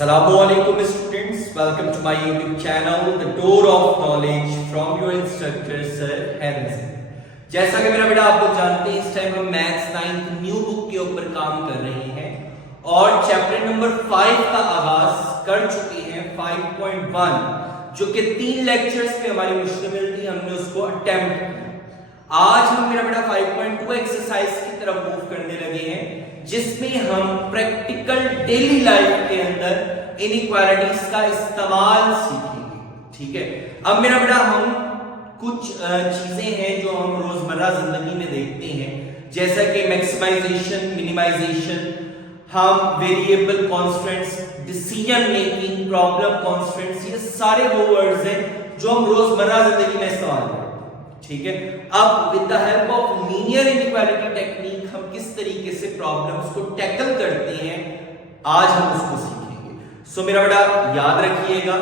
Assalamualaikum students, welcome to my YouTube channel, The Door of Knowledge from your instructor Sir Heaven Singh। जैसा कि मेरा बेटा आप लोग जानते हैं, इस टाइम हम मैथ्स 9 न्यू बुक के ऊपर काम कर रहे हैं और चैप्टर नंबर 5 का आगाज कर चुके हैं। 5.1 जो कि 3 लेक्चर्स पे हमारी मुश्तमिल थी, हमने उसको अटेम्प्ट किया। आज हम मेरा बेटा 5.2 एक्सरसाइज की तरफ मूव करने लगे हैं, जिसमें हम प्रैक्टिकल डेली लाइफ के अंदर इनइक्वालिटीज का इस्तेमाल सीखेंगे। ठीक है, अब मेरा बेटा हम कुछ चीजें हैं जो हम रोजमर्रा जिंदगी में देखते हैं, जैसा कि मैक्सिमाइजेशन, मिनिमाइजेशन, हम variable constants, decision making, problem constants, ये सारे वो वर्ड्स हैं जो हम रोजमर्रा जिंदगी में इस्तेमाल करते हैं। ठीक है, अब with the help of linear inequality technique हम किस तरीके से प्रॉब्लम्स को टैकल करते हैं, आज हम उसको सीखेंगे। सो मेरा बेटा याद रखिएगा,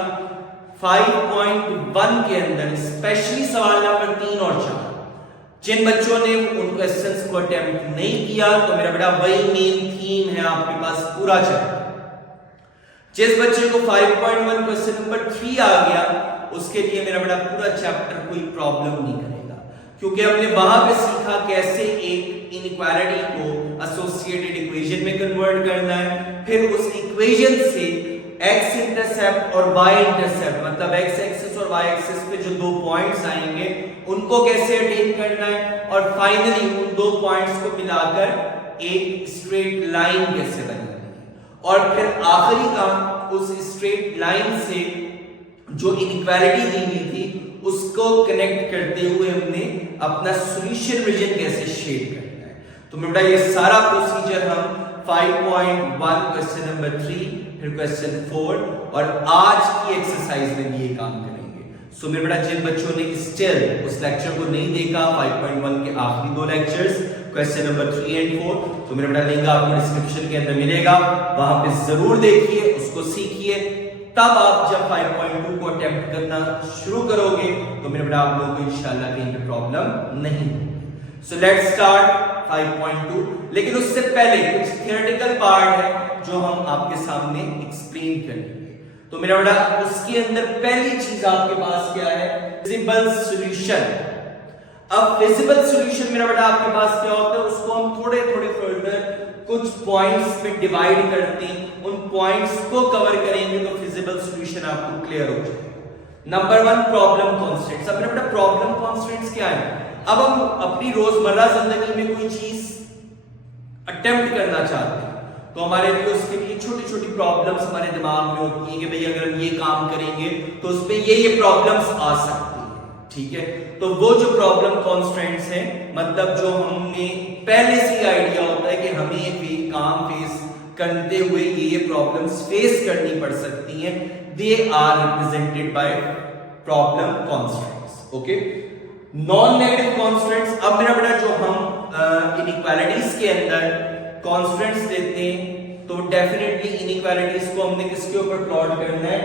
5.1 के अंदर स्पेशली सवाल नंबर 3 और 4 जिन बच्चों ने उन क्वेश्चंस को अटेम्प्ट नहीं किया, तो मेरा बेटा वही मेन थीम है आपके पास पूरा चैप्टर। जिस बच्चे को 5.1 क्वेश्चन नंबर 3 आ गया, उसके लिए मेरा बेटा पूरा चैप्टर कोई प्रॉब्लम नहीं करेगा, क्योंकि हमने वहां पे सीखा कैसे एक इनइक्वालिटी को एसोसिएटेड इक्वेशन में कन्वर्ट करना है, फिर उस इक्वेशन से x इंटरसेप्ट और y इंटरसेप्ट, मतलब x एक्सिस और y एक्सिस पे जो दो पॉइंट्स आएंगे उनको कैसे अटेन करना है, और फाइनली उन दो पॉइंट्स को मिलाकर एक स्ट्रेट लाइन कैसे बनानी है, और फिर आखिरी काम उस स्ट्रेट लाइन से जो इनइक्वालिटी दी हुई थी उसको कनेक्ट करते हुए हमने अपना सॉल्यूशन रीजन कैसे शेड करना है। तो बेटा ये सारा प्रोसीजर हम 5.1 क्वेश्चन नंबर 3, फिर क्वेश्चन 4 और आज की एक्सरसाइज में भी ये काम करेंगे। सो मेरे बेटा जिन बच्चों ने स्टिल उस लेक्चर को नहीं देखा, 5.1 के आखिरी दो लेक्चर्स क्वेश्चन नंबर 3 एंड 4, तो मेरे बेटा लिंक आपको डिस्क्रिप्शन के अंदर मिलेगा, वहां पे जरूर देखिए, उसको सीखिए। तब आप जब 5.2 को अटेम्प्ट करना शुरू करोगे तो मेरे बेटा आप लोगों को इंशाल्लाह कहीं पे प्रॉब्लम नहीं होगी। सो लेट्स स्टार्ट 5.2, लेकिन उससे पहले कुछ थियोरेटिकल पार्ट है जो हम आपके सामने एक्सप्लेन करेंगे। तो मेरा बेटा उसके अंदर पहली चीज आपके पास क्या है, फिजिबल सॉल्यूशन। अब फिजिबल सॉल्यूशन मेरा बेटा आपके पास क्या होता है, उसको हम थोड़े थोड़े फर्दर कुछ पॉइंट्स में डिवाइड करते हैं, उन पॉइंट्स को कवर करेंगे तो फिजिबल सॉल्यूशन आपको क्लियर हो जाएगा। Number 1 problem constants. अब मेरा बेटा प्रॉब्लम कांस्टेंट्स क्या है, अब हम अपनी रोजमर्रा जिंदगी में कोई चीज अटेम्प्ट करना चाहते हैं तो हमारे लिए उसके लिए छोटी छोटी प्रॉब्लम्स हमारे दिमाग में होती है कि भाई अगर हम ये काम करेंगे तो उस पे ये प्रॉब्लम्स आ सकती है। ठीक है, तो वो जो प्रॉब्लम कांस्टेंट्स हैं, मतलब जो हमने पहले से आइडिया होता है कि हमें ये काम फेस करते हुए ये प्रॉब्लम्स फेस करनी पड़ सकती हैं, they are represented by problem constants. Okay, non negative constants. अब मेरा बेटा जो हम इनइक्वालिटीज के अंदर कांस्टेंट्स देते हैं तो डेफिनेटली इनइक्वालिटीज को हमने किसके ऊपर प्लॉट करना है,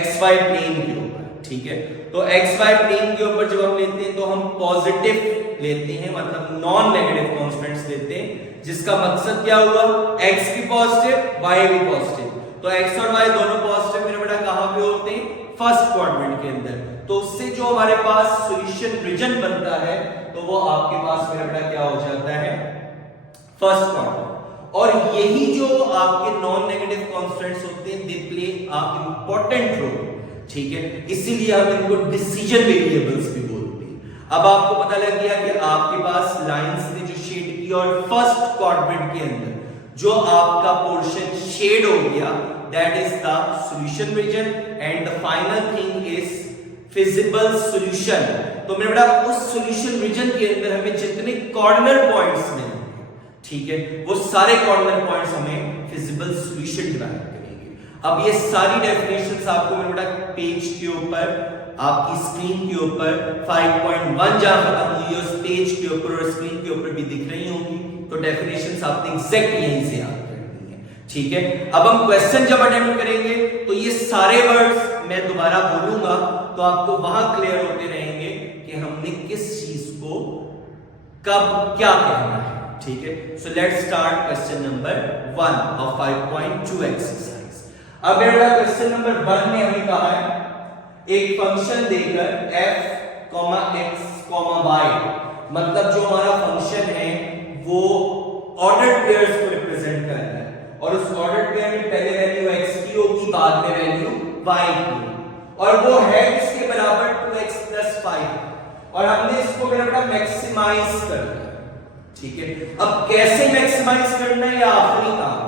xy प्लेन के ऊपर। ठीक है, तो xy प्लेन के ऊपर जब हम लेते हैं तो हम पॉजिटिव लेते हैं, मतलब नॉन नेगेटिव कांस्टेंट्स लेते हैं, जिसका मकसद क्या हुआ, x भी पॉजिटिव y भी पॉजिटिव। तो x और y दोनों पॉजिटिव मेरा बेटा कहां पे होते हैं, फर्स्ट क्वाड्रेंट के अंदर। तो उससे जो हमारे पास सॉल्यूशन रीजन बनता है तो वो आपके पास मेरा बेटा क्या हो जाता है, फर्स्ट क्वाड्रेंट। और यही जो आपके नॉन नेगेटिव कांस्टेंट्स होते हैं, they play a important role. ठीक है, इसीलिए हम इनको डिसीजन वेरिएबल्स भी बोलते हैं। अब आपको पता लग गया कि आपके पास लाइंस ने जो शेड की और फर्स्ट क्वाड्रेंट के अंदर जो आपका पोर्शन शेड हो गया, that is the solution region and the final thing is feasible solution. तो मेरा बेटा उस सॉल्यूशन रीजन के अंदर हमें जितने कॉर्नर पॉइंट्स मिलेंगे, ठीक है, वो सारे कॉर्नर पॉइंट्स हमें फिजिबल सॉल्यूशन डिराइव करेंगे। अब ये सारी डेफिनेशंस आपको मेरे बेटा पेज के ऊपर, आपकी स्क्रीन के ऊपर 5.1 जहां खत्म हुई है उस पेज के ऊपर और स्क्रीन के ऊपर भी दिख रही होंगी, तो डेफिनेशंस आपने एग्जैक्ट यहीं से याद करनी है। ठीक है, अब हम क्वेश्चन जब अटेम्प्ट करेंगे तो ये सारे वर्ड्स मैं दोबारा बोलूंगा तो आपको वहां क्लियर होते रहेंगे कि हमने किस चीज को कब क्या कहना है। ठीक है, so let's start question number 1 of 5.2 exercise. अब बेटा क्वेश्चन नंबर 1 में हमें कहा है एक फंक्शन देकर f, x, y, मतलब जो हमारा फंक्शन है वो ऑर्डर्ड पेयर्स को रिप्रेजेंट कर रहा है और उस ऑर्डर्ड पेयर में पहले वैल्यू x की होगी, बाद में वैल्यू y की, और वो है किसके बराबर 2x + 5, और हमने इसको बेटा मैक्सिमाइज करना है। ठीक है, अब कैसे मैक्सिमाइज करना है ये आखिरी काम है।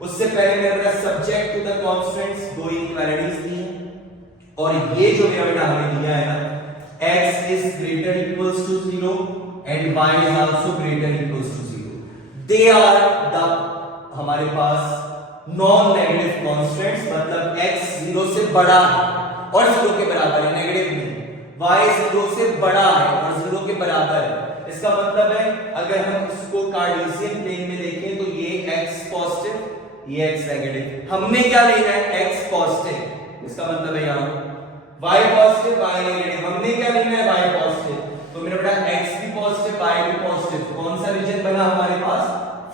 उससे पहले मेरा सब्जेक्ट टू द कांस्टेंट्स दो इनइक्वालिटीज दी हैं, और ये जो मेरा बेटा हमें दिया है ना x is greater equals to 0 and y is also greater equals to 0, they are the हमारे पास नॉन नेगेटिव कांस्टेंट्स, मतलब x 0 से बड़ा है और 0 के बराबर है, नेगेटिव नहीं, y 0 से बड़ा है और 0 के बराबर है। इसका मतलब है अगर हम इसको कार्टेशियन प्लेन में देखें तो ये x पॉजिटिव, ये x नेगेटिव, हमने क्या लेना है x पॉजिटिव, इसका मतलब है यहां y पॉजिटिव y नेगेटिव, हमने क्या लेना है y पॉजिटिव, तो मेरा बेटा x भी पॉजिटिव y भी पॉजिटिव, कौन सा रीजन बना हमारे पास,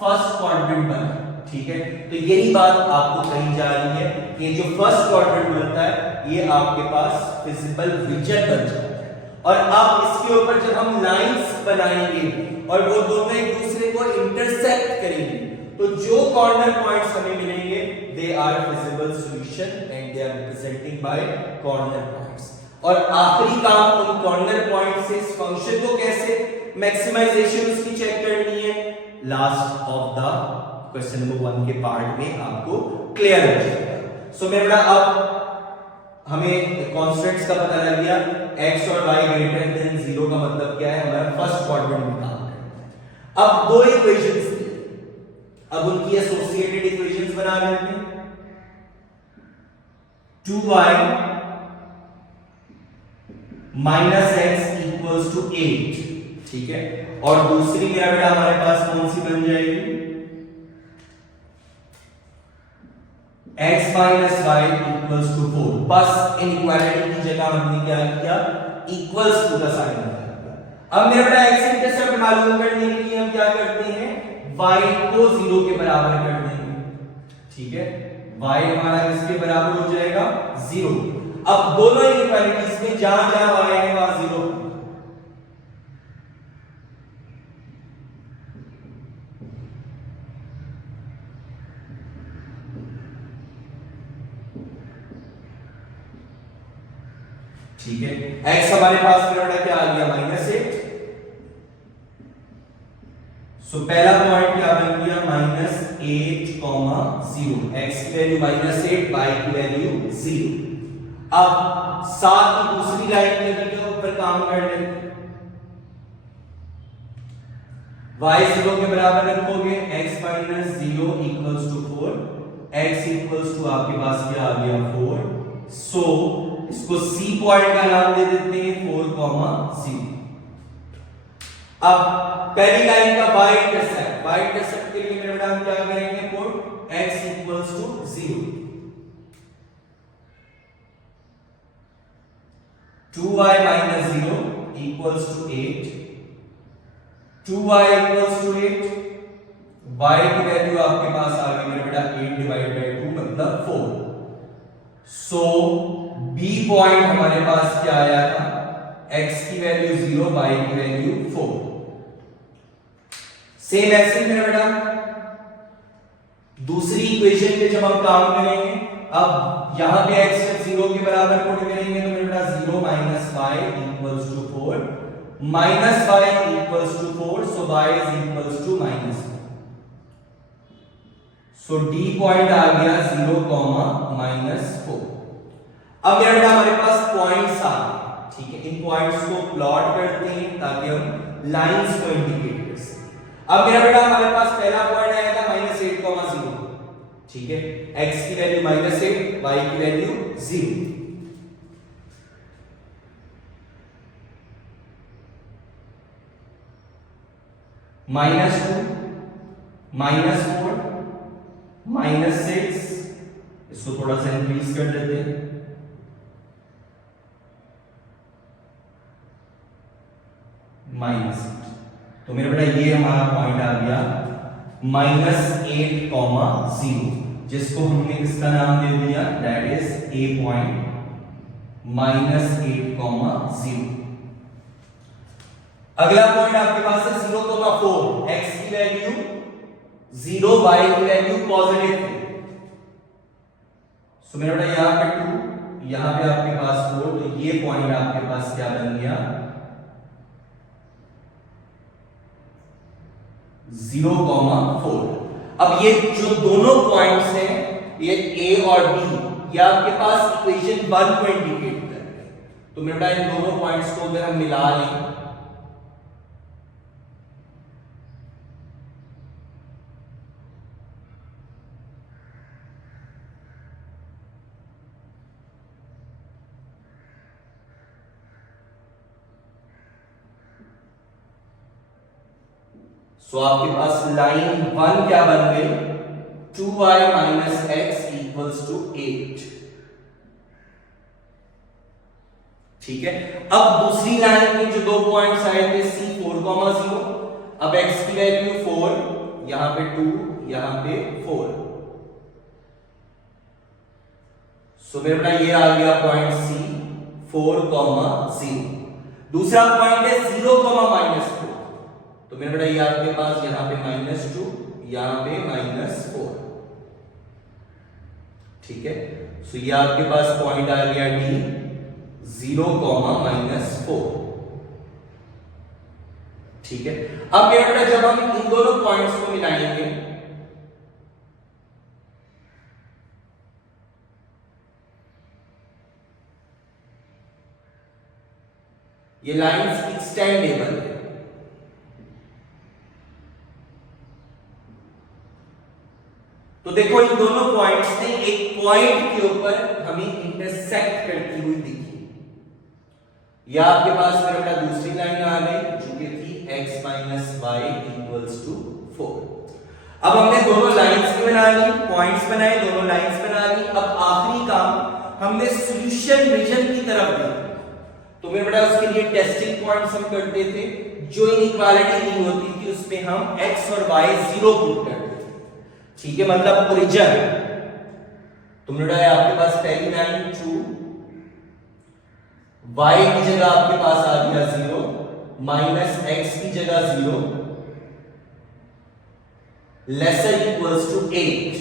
फर्स्ट क्वाड्रेंट बना। ठीक है, तो यही बात आपको कही जा रही है कि ये जो फर्स्ट क्वाड्रेंट बनता है ये आपके पास फिजिबल रीजन बन जाता है, और अब इसके ऊपर जब हम लाइंस बनाएंगे और वो दोनों एक दूसरे को इंटरसेक्ट करेंगे तो जो कॉर्नर पॉइंट्स हमें मिलेंगे they are feasible solution and they are representing by corner points. और आखिरी काम उन कॉर्नर पॉइंट से इस फंक्शन को कैसे मैक्सिमाइजेशन उसकी चेक करनी है, last of the question number 1 के पार्ट में आपको क्लियर हो जाएगा। सो मेरा बेटा अब हमें कांस्टेंट्स का पता लग गया, x और y ग्रेटर देन 0 का मतलब क्या है, हमारा फर्स्ट क्वाड्रेंट में काम है। अब दो इक्वेशंस, अब उनकी एसोसिएटेड इक्वेशंस बना लेते हैं, 2y - x = 8। ठीक है, और दूसरी मेरा बेटा हमारे पास कौन सी बन जाएगी, x - y = 4। बस इनइक्वालिटी की जगह हमने क्या किया, इक्वल्स टू का साइन लगा दिया। अब मेरा बेटा x इंटरसेप्ट मालूम करने के लिए हम क्या करते हैं, y को 0 के बराबर कर देंगे। ठीक है, y हमारा इसके बराबर हो जाएगा 0। अब दोनों इनइक्वालिटीज में जहां जहां y है वहां 0, ठीक है, x हमारे पास मेरा बेटा क्या आ गया, -8। सो पहला पॉइंट क्या बन गया, -8, 0, x की वैल्यू -8, y की वैल्यू 0। अब साथ ही दूसरी लाइन में भी ऊपर काम कर लेते हैं, y 0 के बराबर रखोगे, x - 0 = 4, x = आपके पास क्या आ गया 4। सो इसको C पॉइंट का नाम दे देते हैं 4, 0। अब पहली लाइन का y इंटरसेप्ट के लिए मेरे बेटा हम क्या करेंगे, put x = 0, 2y - 0 = 8, 2y = 8, y की वैल्यू आपके पास आ गई मेरे बेटा 8/2 मतलब 4। सो B पॉइंट हमारे पास क्या आया था, x की वैल्यू 0, y की वैल्यू 4। सेम ऐसे मेरा बेटा दूसरी इक्वेशन पे जब हम काम करेंगे, अब यहां पे x जब 0 के बराबर पुट करेंगे तो मेरा बेटा 0 - y = 4, -y = 4, सो y = -4। सो D पॉइंट आ गया 0, -4। अब मेरा बेटा हमारे पास पॉइंट्स आ गए। ठीक है, इन पॉइंट्स को प्लॉट करते हैं ताकि हम लाइंस को इंडिकेट कर सकें। अब मेरा बेटा हमारे पास पहला पॉइंट आया था -8, 0। ठीक है, x की वैल्यू -8, y की वैल्यू 0। -2, -4, -6, इसको थोड़ा सा इंक्रीज कर देते हैं, -8। तो मेरा बेटा ये हमारा पॉइंट आ गया -8, 0। जिसको हमने किसका नाम दे दिया, दैट इज ए पॉइंट -8,0। अगला पॉइंट आपके पास है 0,4, x की वैल्यू 0, y की वैल्यू पॉजिटिव थी। सो मेरा बेटा यहां पे 2, यहां पे आपके पास 4, तो ये पॉइंट आपके पास क्या बन गया, 0,4। अब ये जो दोनों पॉइंट्स हैं, ये a और b, ये आपके पास इक्वेशन 1 को इंडिकेट कर रहे हैं। तो मेरा बेटा इन दोनों पॉइंट्स को अगर हम मिला लें, सो आपके पास लाइन 1 क्या बन गई, 2y - x = 8। ठीक है। अब दूसरी लाइन में जो दो पॉइंट्स आए थे C4,0, अब x की वैल्यू 4, यहां पे 2, यहां पे 4। सो मेरे बेटा ये आ गया पॉइंट C 4,0। दूसरा पॉइंट है 0,-4, तो मेरे बेटा ये आपके पास यहां पे -2, यहां पे -4। ठीक है। सो ये आपके पास पॉइंट आ गया D 0,-4। ठीक है। अब मेरे बेटा जब हम इन दोनों पॉइंट्स को मिलाएंगे, ये लाइंस एक्सटेंडेबल है। तो देखो इन दोनों पॉइंट्स ने एक पॉइंट के ऊपर हमें इंटरसेक्ट करती हुई दिखी। या आपके पास मेरा बेटा दूसरी लाइन आ गई जो कि थी x - y = 4। अब हमने दोनों लाइंस भी बना ली, पॉइंट्स बनाए, दोनों लाइंस बना ली। अब आखिरी काम हमने सॉल्यूशन रीजन की तरफ देखा। तो मेरे बेटा उसके लिए टेस्टिंग पॉइंट्स हम करते थे, जो इनइक्वालिटी नहीं होती थी उसमें हम x और y 0 पुट करते थे। ठीक है, मतलब ओरिजिन। तो मेरे बेटा आपके पास पहली लाइन 2, y की जगह आपके पास आ गया 0, -x की जगह 0, < 8।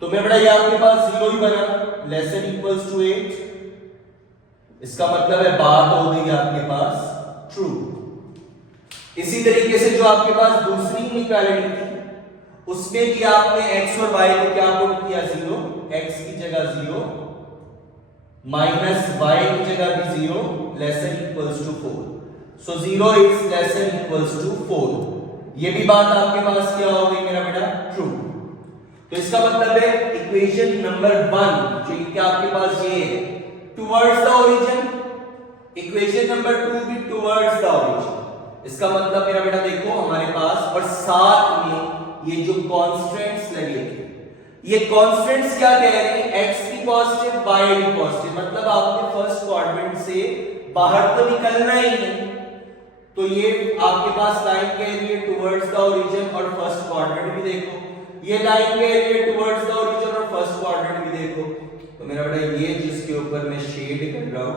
तो मेरे बेटा ये आपके पास 0 ही बना, < 8। इसका मतलब है बात हो गई आपके पास ट्रू। इसी तरीके से जो आपके पास दूसरी इनइक्वालिटी थी, उसमें भी आपने x और y को क्या पुट किया, 0, x की जगह 0, -y की जगह भी 0, < 4। सो 0 < 4। ये भी बात आपके पास क्या हो गई मेरा बेटा, ट्रू। तो इसका मतलब है इक्वेशन नंबर 1 जो कि आपके पास ये है, towards the origin. Equation number 2 भी टुवर्ड्स द ओरिजिन। इसका मतलब मेरा बेटा देखो हमारे पास, और साथ में ये जो कांस्टेंट्स लगे थे, ये कांस्टेंट्स क्या कह रहे हैं, x भी पॉजिटिव, y भी पॉजिटिव, मतलब आपने फर्स्ट क्वाड्रेंट से बाहर तो निकलना ही नहीं। तो ये आपके पास लाइन कह रही है टुवर्ड्स द ओरिजिन, और फर्स्ट क्वाड्रेंट भी देखो, ये लाइन कह रही है टुवर्ड्स द ओरिजिन और फर्स्ट क्वाड्रेंट भी देखो। तो मेरा बेटा ये जिसके ऊपर मैं शेड कर रहा हूं,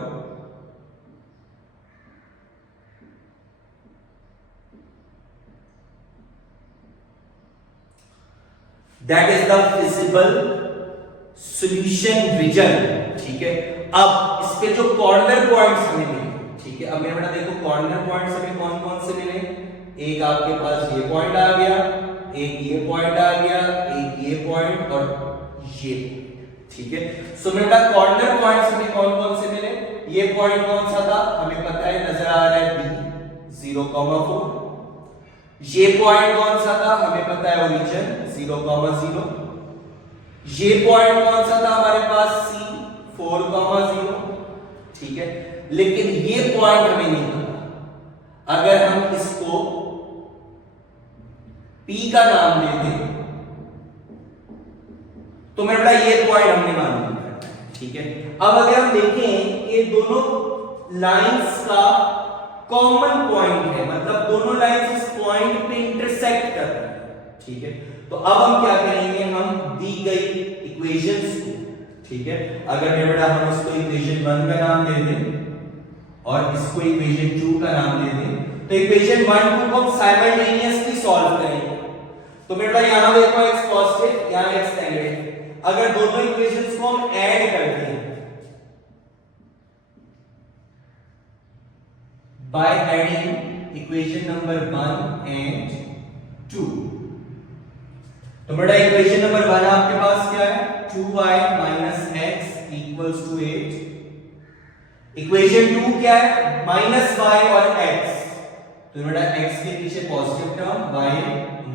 that is the feasible solution region. ठीक है। अब इसके जो कॉर्नर पॉइंट्स हमें मिले, ठीक है, अब मेरा बेटा देखो कॉर्नर पॉइंट्स हमें कौन कौन से मिले, एक आपके पास ये पॉइंट आ गया, एक ये पॉइंट आ गया, एक ये पॉइंट और ये। ठीक है। सो मेरा बेटा कॉर्नर पॉइंट्स हमें कौन कौन से मिले, ये पॉइंट कौन सा था, हमें पता है, नजर आ रहा है B 0,4। ये पॉइंट कौन सा था, हमें पता है ओरिजिन 0,0। ये पॉइंट कौन सा था हमारे पास, C 4,0। ठीक है। लेकिन ये पॉइंट हमें नहीं पता। अगर हम इसको P का नाम दे दें तो मेरे बेटा ये पॉइंट हमने मालूम करना है। ठीक है। अब अगर हम देखें ये दोनों लाइंस का कॉमन पॉइंट है, मतलब दोनों लाइंस इस पॉइंट पे इंटरसेक्ट कर रही हैं। ठीक है। तो अब हम क्या करेंगे, हम दी गई इक्वेशंस को, ठीक है, अगर मेरे बेटा हम इसको इक्वेशन 1 का नाम दे दें और इसको इक्वेशन 2 का नाम दे दें, तो इक्वेशन 1 2 को हम साइमल्टेनियसली सॉल्व करेंगे। तो मेरे बेटा यहां देखो x पॉजिटिव यहां x नेगेटिव, अगर दोनों इक्वेशंस को हम ऐड करते हैं by adding equation number 1 and 2, तो बेटा इक्वेशन नंबर 1 आपके पास क्या है, 2y minus x equals to 8। Equation 2 क्या है, माइनस y और x, तो बेटा x के पीछे positive term y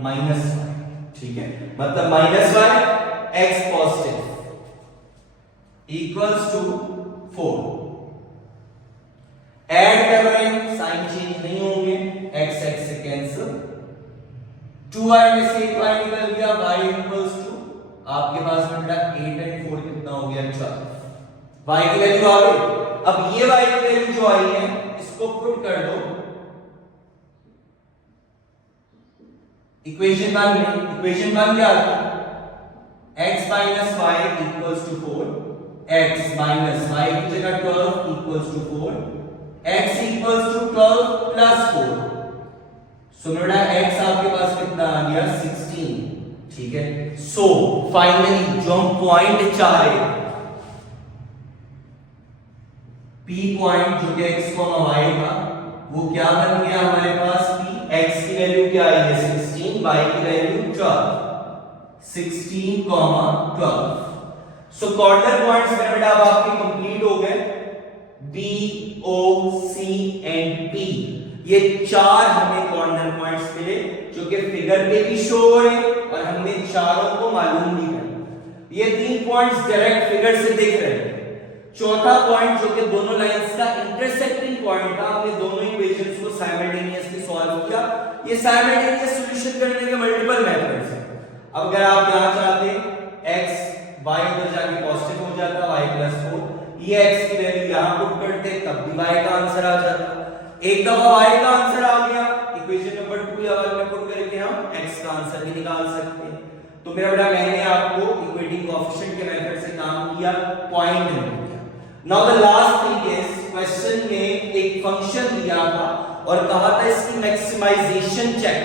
minus y, ठीक है, मतलब minus y x positive equals to 4। Add कर रहे हैं, साइन चेंज नहीं होंगे, x x से कैंसिल, 2y में से 8y निकल गया, y इक्वल्स टू आपके पास में बेटा 8 एंड 4 कितना हो गया, 12। y की वैल्यू आ गई। अब ये y की वैल्यू जो आई है इसको पुट कर दो इक्वेशन 1 में। इक्वेशन 1 क्या था, x minus y equals to 4, x minus y की जगह 12 equals to 4, x equals to 12 plus 4, so मेरा x आपके पास कितना आ गया, 16, ठीक है। सो फाइनली जो हम पॉइंट चाह रहे P पॉइंट जो कि x, y का, वो क्या बन गया हमारे पास, P, x की वैल्यू क्या आई है 16, y की वैल्यू 12, 16, 12। सो कॉर्नर पॉइंट्स मेरे बेटा अब आपके कंप्लीट हो गए, B, O, C and P, ये 4 हमें कॉर्नर पॉइंट्स मिले जो कि फिगर पे भी शो हो रहे और हमने चारों को मालूम भी कर। ये 3 पॉइंट्स डायरेक्ट फिगर से दिख रहे हैं। चौथा पॉइंट जो कि दोनों लाइंस का इंटरसेक्टिंग पॉइंट था, हमने दोनों इक्वेशंस को साइमल्टेनियसली सॉल्व किया। ये साइमल्टेनियस सॉल्यूशन करने के मल्टीपल मेथड्स हैं। अब अगर आप यहां चाहते x y उधर जाके पॉजिटिव हो जाता, y + 4, ये x की वैल्यू यहां पुट करते तब भी y का आंसर आ जाता। एक दफा y का आंसर आ गया, इक्वेशन नंबर 2 या 1 में पुट करके हम x का आंसर भी निकाल सकते हैं। तो मेरा बेटा मैंने आपको इक्वेटिंग कोएफिशिएंट के मेथड से काम किया, पॉइंट मिल गया। Now the last thing is, question में एक फंक्शन दिया था और कहा था इसकी मैक्सिमाइजेशन चेक,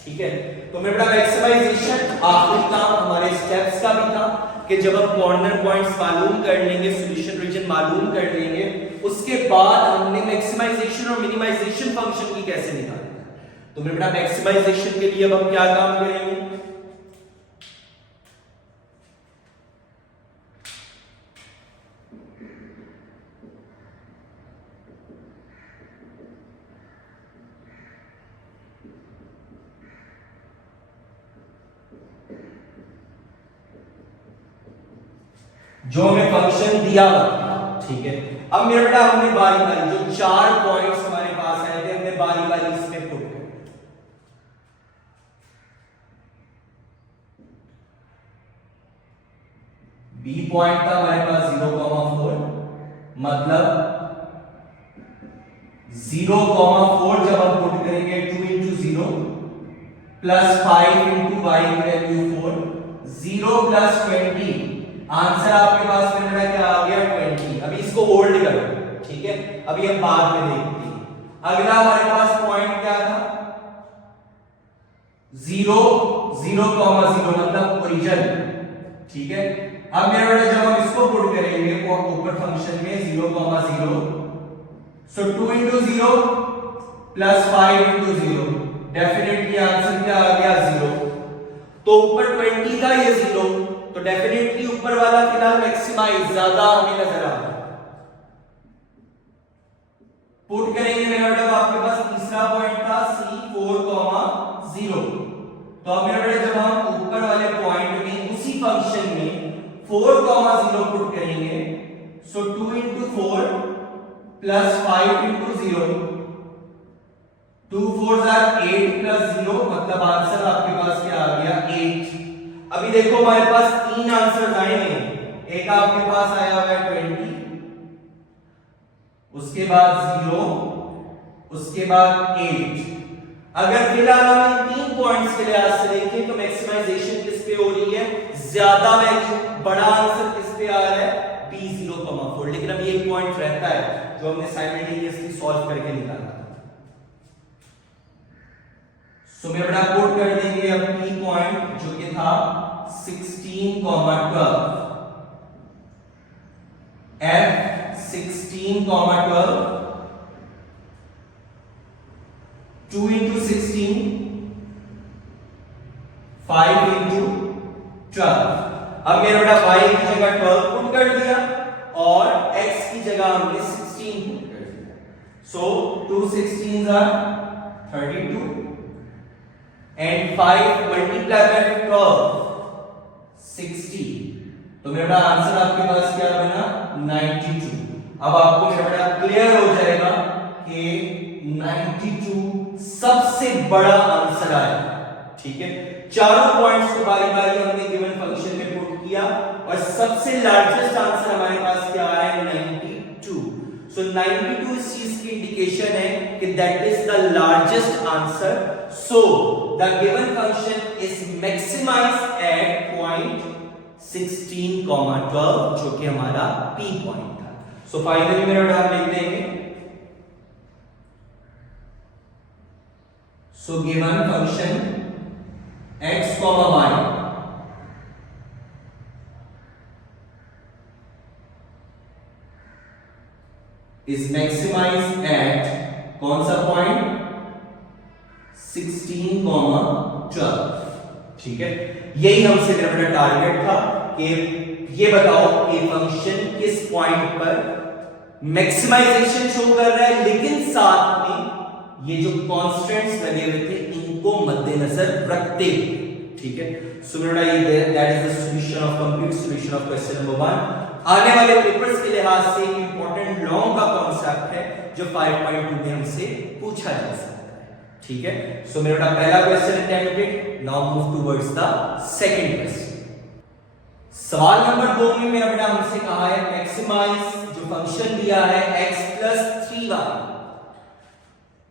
ठीक है। तो मेरा बेटा मैक्सिमाइजेशन आखिरी काम हमारे स्टेप्स का भी था कि जब हम कॉर्नर पॉइंट्स मालूम कर लेंगे, सॉल्यूशन रीजन मालूम कर लेंगे, उसके बाद हमने मैक्सिमाइजेशन और मिनिमाइजेशन फंक्शन की कैसे निकालना है। तो मेरे बेटा मैक्सिमाइजेशन के लिए अब हम क्या काम करेंगे, जो हमें फंक्शन दिया हुआ, ठीक है। अब मेरे बेटा हमने बारी बारी जो 4 पॉइंट्स हमारे पास आए थे, हमने बारी बारी इसमें पुट किए। बी पॉइंट था हमारे पास 0,4, मतलब 0,4 जब हम पुट करेंगे 2 into 0 प्लस 5 into y की वैल्यू 4, 0 प्लस 20, आंसर आपके पास में मेरा क्या आ गया 20। अभी इसको होल्ड करो, ठीक है, अभी हम बाद में देखते हैं। अगला हमारे पास पॉइंट क्या था, 0 0,0 मतलब ओरिजिन, ठीक है। अब मेरा बेटा जब हम इसको पुट करेंगे ऊपर फंक्शन में 0,0, सो 2 into 0 plus 5 into 0, definitely answer क्या आ गया 0। तो ऊपर 20 था, ये 0, तो डेफिनेटली ऊपर वाला फिलहाल मैक्सिमाइज ज्यादा हमें नजर आ रहा है। पुट करेंगे मेरा बेटा आपके पास तीसरा पॉइंट था C 4,0, तो अब मेरा बेटा जब हम ऊपर वाले पॉइंट में उसी फंक्शन में 4,0 पुट करेंगे, सो 2 into 4 plus 5 into 0, 2 4s are 8 plus 0, मतलब आंसर आपके पास क्या आ गया 8। अभी देखो हमारे पास 3 आंसर आए हैं, एक आपके पास आया हुआ है 20, उसके बाद 0, उसके बाद 8। अगर फिलहाल हम इन 3 पॉइंट्स के लिहाज से देखें तो मैक्सिमाइजेशन किस पे हो रही है ज्यादा वैल्यू, बड़ा आंसर किस पे आ रहा है B0,4। लेकिन अब ये एक पॉइंट रहता है जो हमने साइमल्टेनियसली सॉल्व करके निकाला। सो मेरा बेटा पुट कर देंगे अब P पॉइंट जो कि था 16,12, F 16,12, 2 into 16, 5 into 12। अब मेरा बेटा y की जगह 12 पुट कर दिया और x की जगह हमने 16 पुट कर दिया। सो 2 16s are 32 and 5 multiplied by 12 60। तो मेरा बेटा आंसर आपके पास क्या बना 92। अब आपको मेरा बेटा क्लियर हो जाएगा कि 92 सबसे बड़ा आंसर आया। ठीक है, चारों पॉइंट्स को बारी बारी हमने गिवन फंक्शन में पुट किया और सबसे लार्जेस्ट आंसर हमारे पास क्या आया है 92। सो 92 इस चीज की इंडिकेशन है कि that is the largest answer. So the given function is maximised at point 16,12 जो कि हमारा P पॉइंट था। सो फाइनली मेरा बेटा हम लिख देंगे so given function x, y is maximized at कौन सा पॉइंट 16,12। ठीक है, यही हमसे मेरा बेटा टारगेट था कि ये बताओ कि फंक्शन किस पॉइंट पर मैक्सिमाइजेशन शो कर रहा है लेकिन साथ में ये जो कांस्टेंट्स लगे हुए थे इनको मद्देनजर रखते हुए। ठीक है, सो मेरा ये that is the solution of complete solution of question number 1। आने वाले पेपर्स के लिहाज से इंपॉर्टेंट लॉन्ग का कांसेप्ट है जो 5.2 में हमसे पूछा जा सकता है। ठीक है, सो मेरा पहला question attempted. Now move towards the second question. सवाल नंबर 2 में मेरा बेटा हमसे कहा है मैक्सिमाइज जो फंक्शन दिया है x + 3y।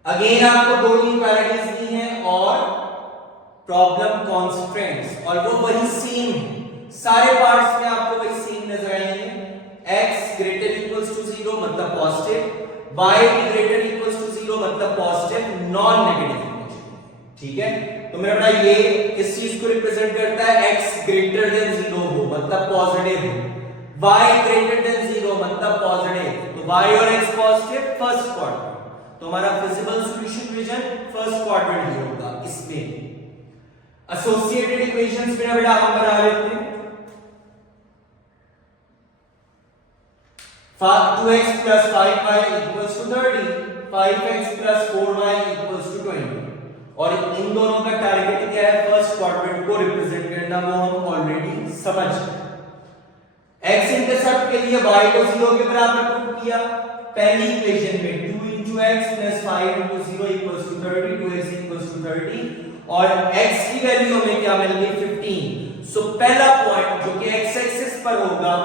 अगेन आपको दो इनक्वालिटीज दी हैं और प्रॉब्लम कॉन्स्टेंट्स और वो वही सेम है, सारे पार्ट्स में आपको वही सेम नजर आएंगे। x greater equals to 0 मतलब positive, y greater equals to 0 मतलब पॉजिटिव नॉन नेगेटिव। ठीक है, तो मेरा बेटा ये किस चीज को रिप्रेजेंट करता है x greater than 0 हो मतलब पॉजिटिव हो, y greater than 0 मतलब पॉजिटिव। तो y और x पॉजिटिव फर्स्ट क्वाड्रेंट, तो हमारा feasible solution region first quadrant ही होगा। इसमें एसोसिएटेड इक्वेशंस मेरा बेटा हम बना लेते हैं। 2x + 5y = 30, 5x + 4y = 20। और इन दोनों का टारगेट क्या है फर्स्ट क्वाड्रेंट को रिप्रेजेंट करना, वो हम ऑलरेडी समझ गए। x इंटरसेप्ट के लिए y को 0 के बराबर पुट किया। पहली इक्वेशन में 2 x + 5 × 0 = 30, 2x = 30 और x की वैल्यू हमें क्या मिल गई 15। सो पहला पॉइंट जो कि x एक्सिस पर होगा,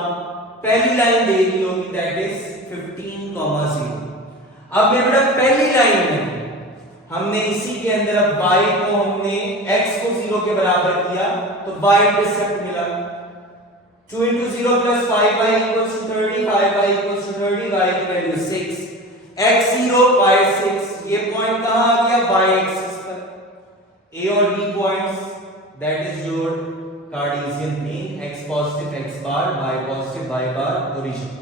पहली लाइन दे दी होगी दैट इज 15,0। अब मेरे बेटा पहली लाइन में हमने इसी के अंदर अब y को हमने x को 0 के बराबर किया तो y इंटरसेप्ट मिला। 2 × 0 + 5y = 30, 5y = 30, y की वैल्यू 6, x 0 y 6। ये पॉइंट कहां आ गया y एक्सिस पर। a और b points that is your Cartesian plane, x positive x bar, y positive y bar origin.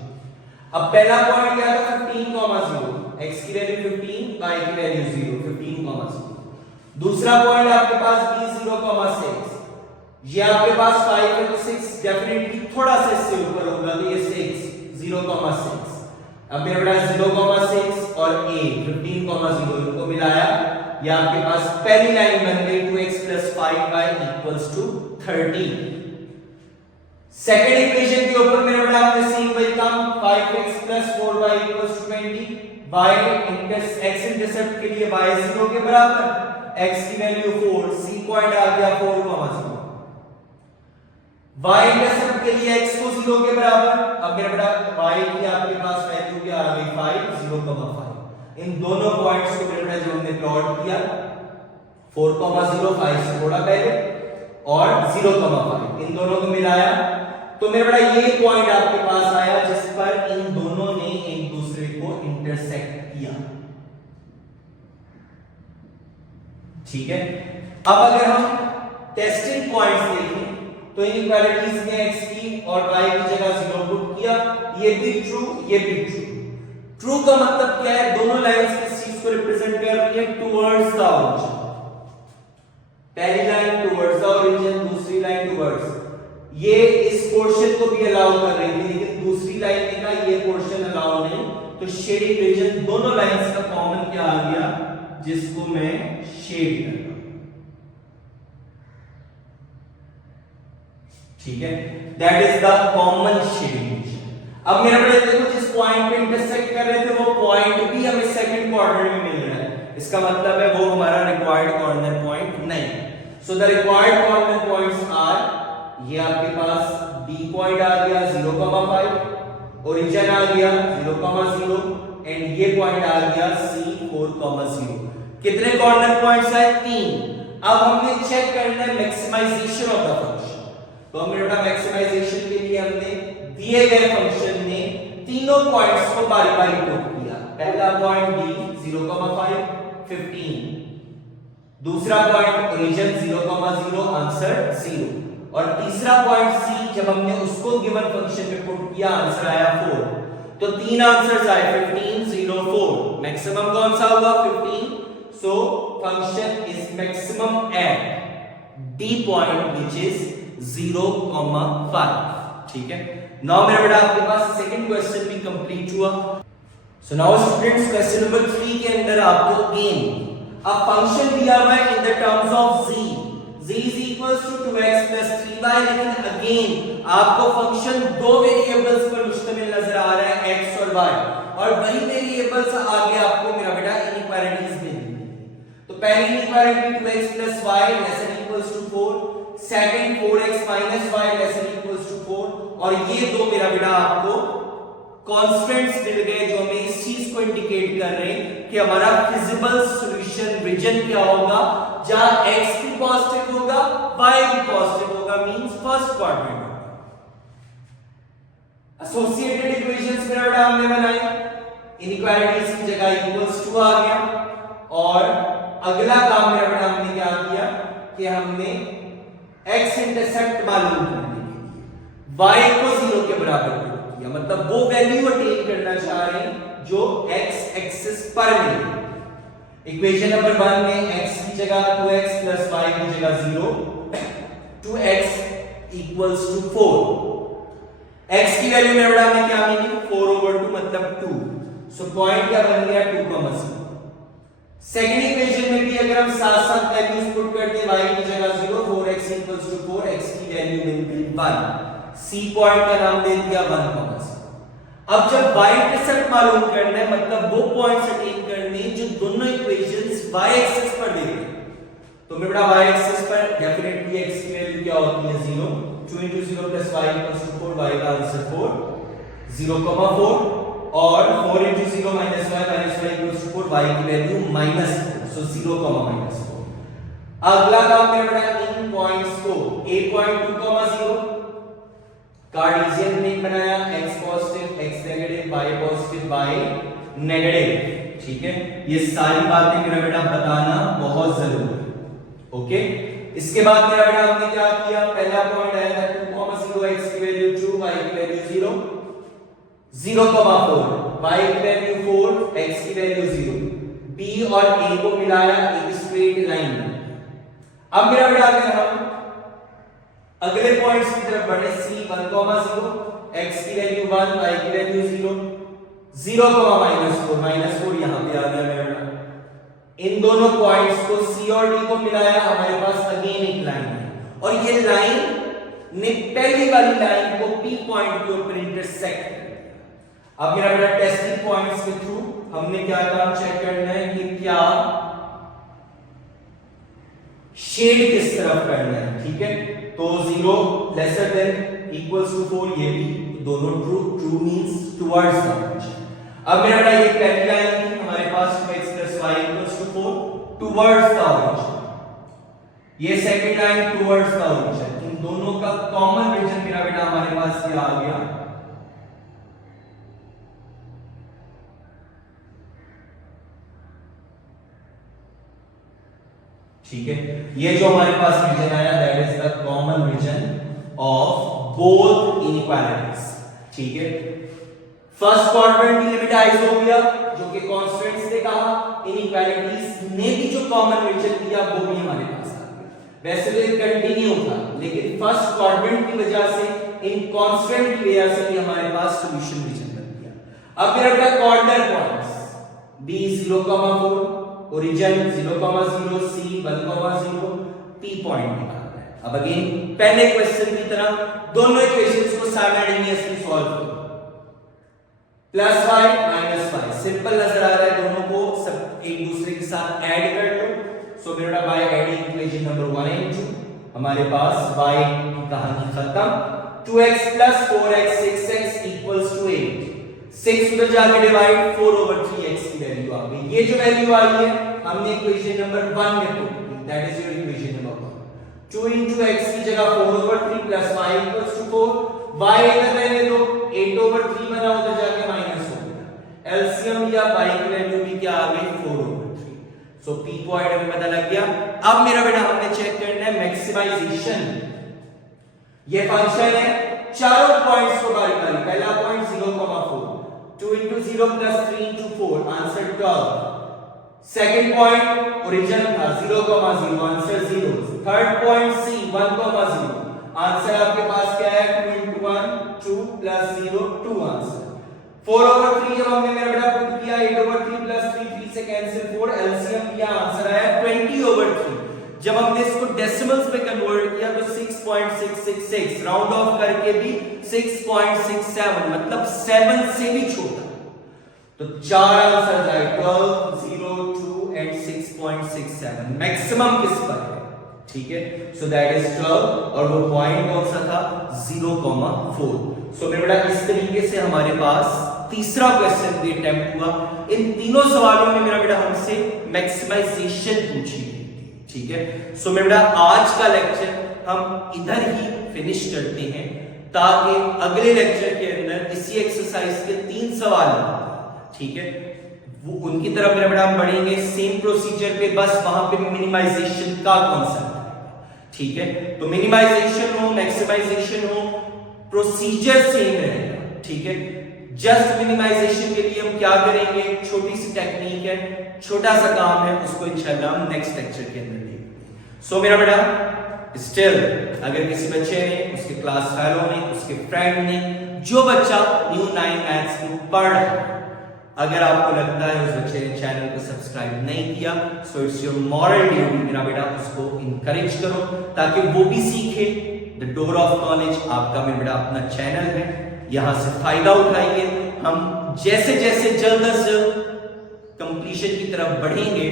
अब पहला पॉइंट क्या था 15,0, x की वैल्यू 15, y की वैल्यू 0, 15,0। दूसरा पॉइंट आपके पास b 0,6, ये आपके पास 5 और 6 डेफिनेटली थोड़ा सा इससे ऊपर होगा तो ये 6 0,6। अब मेरे पास 0,6 और a 15,0 इनको मिलाया, ये आपके पास पहली लाइन बन गई 2x + 5y = 30। सेकंड इक्वेशन के ऊपर मेरे बेटा हमने सेम वही काम 5x + 4y = 20, y x intercept के लिए y 0 के बराबर, x की वैल्यू 4, c पॉइंट आ गया 4,0। y इंटरसेप्ट के लिए x को 0 के बराबर। अब मेरा बेटा y की आपके पास वैल्यू क्या आ गई 5, 0,5। इन दोनों पॉइंट्स को मेरे बेटा जो हमने प्लॉट किया 4,0 5 से थोड़ा पहले और 0,5, इन दोनों को मिलाया तो मेरा बड़ा ये पॉइंट आपके पास आया जिस पर इन दोनों ने एक दूसरे को इंटरसेक्ट किया। ठीक है, अब अगर हम टेस्टिंग पॉइंट्स देखें तो इनइक्वालिटीज में x की और y की जगह 0 पुट किया, ये भी ट्रू, ये भी ट्रू। ट्रू का मतलब क्या है, दोनों लाइंस किस चीज को रिप्रेजेंट कर रही है, टुवर्ड्स द ओरिजिन। पहली लाइन टुवर्ड्स द ओरिजिन, दूसरी लाइन टुवर्ड्स, ये इस पोर्शन को भी अलाउ कर रही थी, लेकिन दूसरी लाइन ने कहा ये पोर्शन अलाउ नहीं, तो शेडिंग रीजन दोनों लाइंस का कॉमन क्या आ गया, जिसको मैं शेड कर रहा हूं। ठीक है, that is the common shading region. अब मेरा बड़े देखो जिस पॉइंट पे इंटरसेक्ट कर रहे थे वो पॉइंट भी हमें सेकंड क्वाड्रेंट में मिल रहा है, इसका मतलब है वो हमारा रिक्वायर्ड कॉर्नर पॉइंट नहीं। So the required corner points are, ये आपके पास D पॉइंट आ गया 0,5, ओरिजिन आ गया 0,0 एंड ये पॉइंट आ गया C 4,0। कितने कॉर्नर पॉइंट्स आए, 3। अब हमने चेक करना है मैक्सिमाइजेशन ऑफ द फंक्शन। तो हमने बेटा मैक्सिमाइजेशन के लिए हमने दिए गए फंक्शन में तीनों पॉइंट्स को बारी-बारी पुट किया। पहला पॉइंट D 0,5 15, दूसरा पॉइंट ओरिजिन 0,0 आंसर 0, और तीसरा पॉइंट C जब हमने उसको गिवन फंक्शन में पुट किया आंसर आया 4। तो तीन आंसर्स आए 15 0 4, मैक्सिमम कौन सा होगा 15, so function is maximum at D point which is 0,5। ठीक है, नाउ मेरा बेटा आपके पास सेकंड क्वेश्चन भी कंप्लीट हुआ। So now students question number 3 के अंदर आपको अगेन अब फंक्शन दिया हुआ है in the terms of z is equals to 2x plus 3y, लेकिन अगेन आपको फंक्शन दो वेरिएबल्स पर मुश्तमिल नजर आ रहा है x और y, और वही वेरिएबल्स आगे आपको मेरा बेटा इनइक्वालिटीज देंगे। तो पहली inequality 2x plus y less than equals to 4, second 4x minus y less than equals to 4, और ये दो मेरा बेटा आपको कांस्टेंट्स मिल गए जो हमें इस चीज को इंडिकेट कर रहे हैं कि हमारा फिजिबल सॉल्यूशन रीजन क्या होगा, जहां x भी पॉजिटिव होगा y भी पॉजिटिव होगा, मींस फर्स्ट क्वाड्रेंट होगा। एसोसिएटेड इक्वेशंस मेरा बेटा हमने बनाई, इनइक्वालिटीज की जगह इक्वल्स टू आ गया, और अगला काम मेरा बेटा हमने क्या किया कि हमने x इंटरसेप्ट मालूम करने के लिए y को 0 के बराबर किया, मतलब वो वैल्यू अटेन करना चाह रहे हैं जो x एक्सिस पर मिले। इक्वेशन नंबर 1 में x की जगह 2x plus y की जगह 0, 2x equals to 4, x की वैल्यू में बड़ा में क्या मीनिंग 4/2 मतलब 2, सो पॉइंट क्या बन गया 2,0। सेकंड इक्वेशन में भी अगर हम साथ साथ वैल्यूज पुट करते हैं y की जगह 0, 4x equals to 4, x की वैल्यू मिल गई 1, C पॉइंट का नाम दे दिया 1,0। अब जब y इंटरसेप्ट मालूम करना है मतलब वो पॉइंट्स अटेन करने जो दोनों इक्वेशंस y एक्सिस पर दे रहे हैं, तो मेरा y एक्सिस पर डेफिनेटली x की वैल्यू क्या होती है 0, 2 into 0 plus y equals to 4, y का आंसर 4, 0,4, और 4 into 0 minus y equals to 4, y की वैल्यू -4, सो 0,-4। अगला काम मेरा इन पॉइंट्स को a पॉइंट 2,0 कार्टेशियन प्लेन बनाया, x positive x negative y positive y negative. ठीक है, ये सारी बातें मेरा बेटा बताना बहुत जरूरी है। ओके, इसके बाद मेरा बेटा हमने क्या किया, पहला पॉइंट आया था 2,0, x की वैल्यू 2, y की वैल्यू 0, 0,4, y की वैल्यू 4, x की वैल्यू 0, b और a को मिलाया एक स्ट्रेट लाइन में। अब मेरा बेटा अगर हम अगले पॉइंट्स की तरफ बढ़े, c 1,0, x की वैल्यू 1, y की वैल्यू 0, 0,-4, -4 यहां पे आ गया मेरा बेटा। इन दोनों पॉइंट्स को c और d को मिलाया, हमारे पास अगेन एक लाइन है, और ये लाइन ने पहली वाली लाइन को p पॉइंट के ऊपर इंटरसेक्ट कर दिया। अब मेरा बेटा टेस्टिंग पॉइंट्स के थ्रू हमने क्या काम चेक करना है कि क्या शेड किस तरफ करना है। ठीक है, तो 0 लेसर देन इक्वल्स टू 4, ये भी दोनों true, true means towards the origin. अब मेरा बेटा ये पहली लाइन थी हमारे पास 2x plus y equals to 4 towards the origin. ये second line towards the origin, इन दोनों का कॉमन रीजन मेरा बेटा हमारे पास ये आ गया। ठीक है, ये जो हमारे पास रीजन आया that is the common reason of both inequalities. ठीक है, फर्स्ट क्वाड्रेंट डिलिमिटाइज हो गया जो कि कांस्टेंट्स ने कहा, इनइक्वालिटीज ने भी जो कॉमन रीजन दिया वो भी हमारे पास आ गया। वैसे तो ये कंटिन्यू था लेकिन फर्स्ट क्वाड्रेंट की वजह से इन कांस्टेंट की वजह से भी हमारे पास सॉल्यूशन रीजन बन गया। अब मेरा बेटा corner points b 0,4, origin 0,0, c 1,0, p point निकालना है। अब अगेन पहले क्वेश्चन की तरह दोनों इक्वेशंस को साइमल्टेनियसली सॉल्व करो। +5 -5 सिंपल नजर आ रहा है, दोनों को सब एक दूसरे के साथ ऐड कर लो। सो मेरा by adding equation number 1 and 2 हमारे पास y की कहानी खत्म। 2x + 4x 6x = 8, 6 उधर जाके डिवाइड 4/3x की वैल्यू आ गई। ये जो वैल्यू आई है हमने इक्वेशन नंबर 1 में पुट की, that is your equation number 1। 2 * x की जगह 4/3 + y = 4, y इधर रहने दो, 8/3 बना, उधर जाके माइनस हो गया। एलसीएम या y की वैल्यू भी क्या आ गई 4/3। सो p पॉइंट हमें पता लग गया। अब मेरा बेटा हमने चेक करना है मैक्सिमाइजेशन। ये फंक्शन है, चारों पॉइंट्स को बारी बारी, पहला point 0,4, 2 * 0 + 3 * 4 answer 12। Second point origin था 0,0 answer 0। Third point c 1,0 answer आपके पास क्या है 2 * 1 2 + 0 2 आंसर। 4/3 जब हमने मेरा बेटा पुट किया 8/3 + 3 3 से कैंसिल 4, एलसीएम लिया आंसर आया 20/3। जब हमने इसको डेसिमल्स में कन्वर्ट किया तो 6.666, राउंड ऑफ करके भी 6.67 मतलब 7 से भी छोटा। तो चार आंसर आए 12 0 2 एंड 6.67। मैक्सिमम किस पर है? ठीक है, सो दैट इज 12 और वो पॉइंट कौन सा था 0,4। सो मेरे बेटा इस तरीके से हमारे पास तीसरा क्वेश्चन भी अटेम्प्ट हुआ। इन तीनों सवालों में मेरा बेटा हमसे मैक्सिमाइजेशन पूछी गई। ठीक है, सो मेरा बेटा आज का लेक्चर हम इधर ही फिनिश करते हैं ताकि अगले लेक्चर के अंदर इसी एक्सरसाइज के 3 सवाल, ठीक है, वो उनकी तरफ मेरा बेटा हम बढ़ेंगे सेम प्रोसीजर पे, बस वहां पे मिनिमाइजेशन का कॉन्सेप्ट है। ठीक है, तो मिनिमाइजेशन हो मैक्सिमाइजेशन हो प्रोसीजर सेम रहेगा। ठीक है, जस्ट मिनिमाइजेशन के लिए हम क्या करेंगे, छोटी सी टेक्निक है, छोटा सा काम है, उसको इंशाल्लाह हम नेक्स्ट लेक्चर के अंदर देखेंगे। सो मेरा बेटा स्टिल अगर किसी बच्चे ने, उसके क्लास फेलो ने, उसके फ्रेंड ने, जो बच्चा न्यू 9 मैथ्स को पढ़ रहा है, अगर आपको लगता है उस बच्चे ने चैनल को सब्सक्राइब नहीं किया, so it's your moral duty मेरा बेटा उसको इनकरेज करो ताकि वो भी सीखे। द डोर ऑफ नॉलेज आपका मेरा बेटा अपना चैनल है, यहां से फायदा उठाइए। हम जैसे जैसे जल्द से जल्द कंप्लीशन की तरफ बढ़ेंगे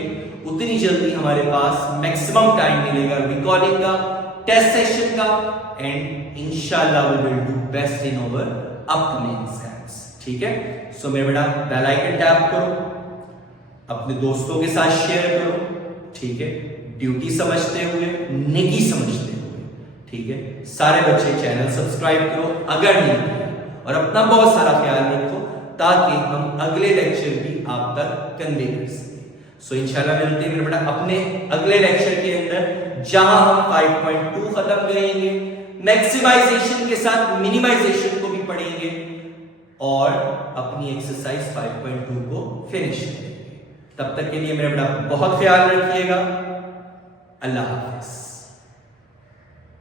उतनी जल्दी हमारे पास मैक्सिमम टाइम मिलेगा रिकॉर्डिंग का, टेस्ट सेशन का, एंड इंशाल्लाह we will do best in our upcoming exams. ठीक है, सो मेरे बेटा बेल आइकन टैप करो, अपने दोस्तों के साथ शेयर करो। ठीक है, ड्यूटी समझते हुए, नेकी समझते हुए। ठीक है, सारे बच्चे चैनल सब्सक्राइब करो अगर नहीं किया, और अपना बहुत सारा ख्याल रखो ताकि हम अगले लेक्चर भी आप तक कन्वे कर सकें। सो इंशाल्लाह मिलते हैं मेरे बेटा अपने अगले लेक्चर के अंदर, जहां हम 5.2 खत्म करेंगे, मैक्सिमाइजेशन के साथ मिनिमाइजेशन को भी पढ़ेंगे और अपनी एक्सरसाइज 5.2 को फिनिश करेंगे। तब तक के लिए मेरा बेटा बहुत ख्याल रखिएगा। अल्लाह हाफिज।